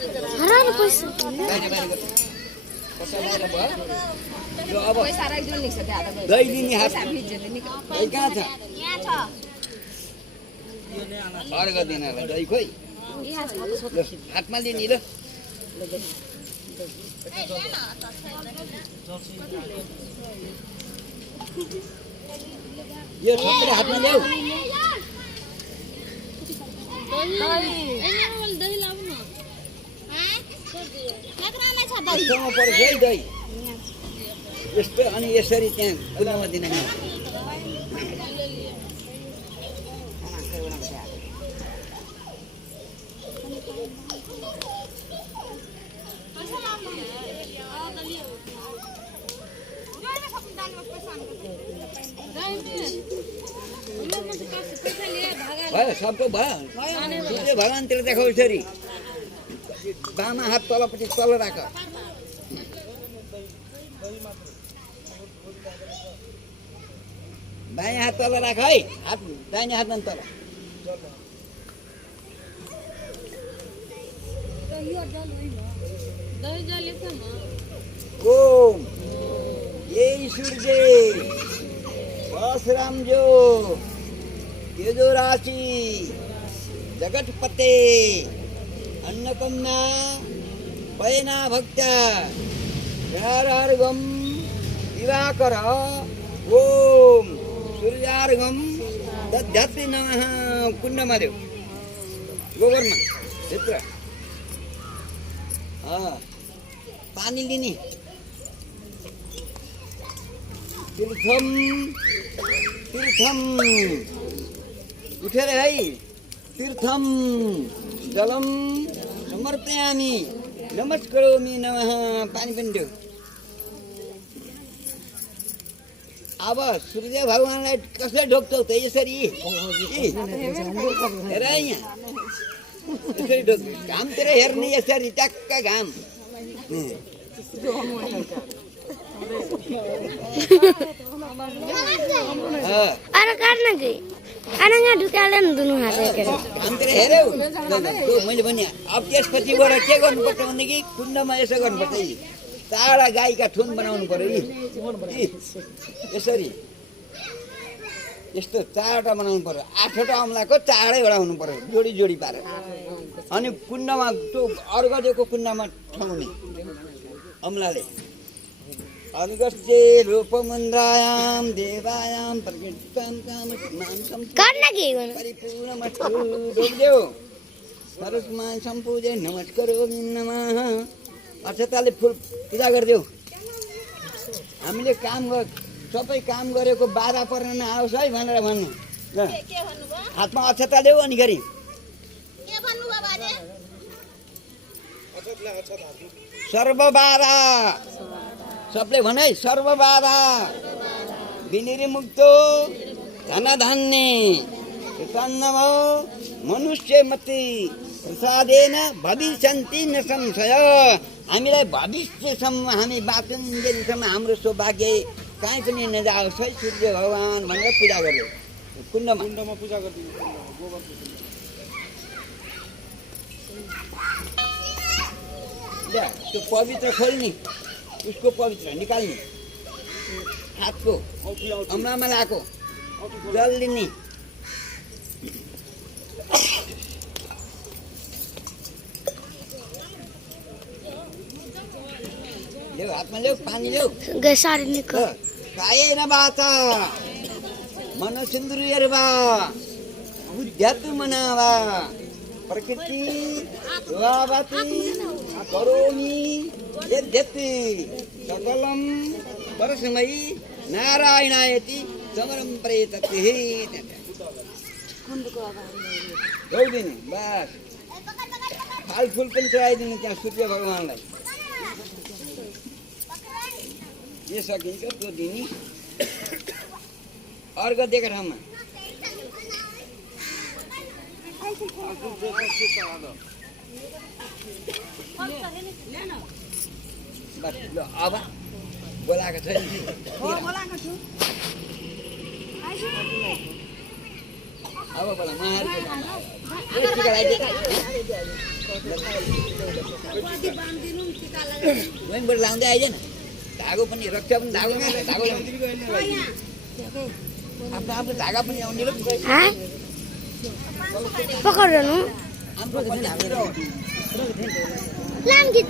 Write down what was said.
हराएर पैसा यो अब दही दिने हात दही कहाँ छ अर्घ दिनलाई दही खोइ ल हातमा लिने ल यो सबैले हातमा ल्याऊ यस्तोमा पर्छ है दही यस्तो अनि यसरी त्यहाँ कुनामा दिन भयो सबको भयो सूर्य भगवानतिर देखाउ यसरी बामा हात तलपट्टि तल राख दायाँ हात तल राख है हात दाहिने हातमा तल ओम यही सूर्य परशुराम जो तेजो राशि जगतपते अन्नपूर्णा पैना भक्त हर दिवाकर ओम सूर्यार्घम दध्यात्रि नमः कुण्डमा देऊ गोबरमा भित्र पानी लिने तीर्थम तीर्थम उठेर है तीर्थम जलम समर्पयामि नमस्करोमि नमः पानी पनि देऊ अब सूर्य भगवानलाई कसले ढोक्छौ त यसरी हेर यहाँ यसरी ढोक घामतिर हेर्ने यसरी ट्याक्क घाम अरे काट्न के आनङ्गा ढुकाले नि दुनु हातेर घामतिर हेर्यौ मैले भने अब त्यसपछिबाट के गर्नुपर्छ भनेदेखि कुण्डमा यसो गर्नुपर्छ चारवटा गाईका थुन बनाउनु पर्यो यसरी यस्तो चारवटा बनाउनु पर्यो 8वटा अमलाको 4वटा हुनु पर्यो जोडी जोडी पारेर अनि कुण्डमा त्यो अर्घ दिएको कुण्डमा ठाउने अमलाले अर्घस्य रूपमुद्रायां देवायां प्रकृतां कामस्नां गर्न के गर्नु परिपूर्णमस्तु डोब्देऊ सरस्मान् सम्पूजे नमस्करोमि नमः अक्षताले फुल पूजा गरिदेऊ हामीले सबै काम गरेको बाधा पर्न नआओस् है भनेर भन्नु हातमा अक्षता देऊ अनि गरी सर्वबाधा सबले भने सर्वबाधा विनिर्मुक्तो धनधान्य प्रसन्नव मनुष्यमति प्रसादेन भविष्यन्ति न संशय हामीलाई भविष्यसम्म हामी बाँचुन्जेलसम्म हाम्रो सौभाग्य कहीँ पनि नजाओस् है सूर्य भगवान भनेर पूजा गर्यो कुण्डमा पूजा गरिदिनु त्यो पवित्र खोल्ने उसको पवित्र निकाल्ने हातको अमलामा लगाएको जल लिने ल्याऊ हातमा ल्याऊ पानी ल्याऊ कायेन वाचा मनोसिन्द्रियर्वा बुद्ध्यात्मना वा प्रकृति स्वभावति करोमि यद्यपि सकलं परस्मै नारायणायति समरं प्रेतते गौदिनी बस फलफुल पनि चढाइदिनु त्यहाँ सूर्य भगवानलाई जे सकिन्छ त्यो दिने अर्घ दिएको ठाउँमा अब बोलाएको छैन अब बोला बरु लाउँदै आइज न धागो पनि रक्षा पनि धागो धागो आफ्नो आफ्नो धागा पनि आउने र हाँ पकड़ रनु हाम्रो लाम की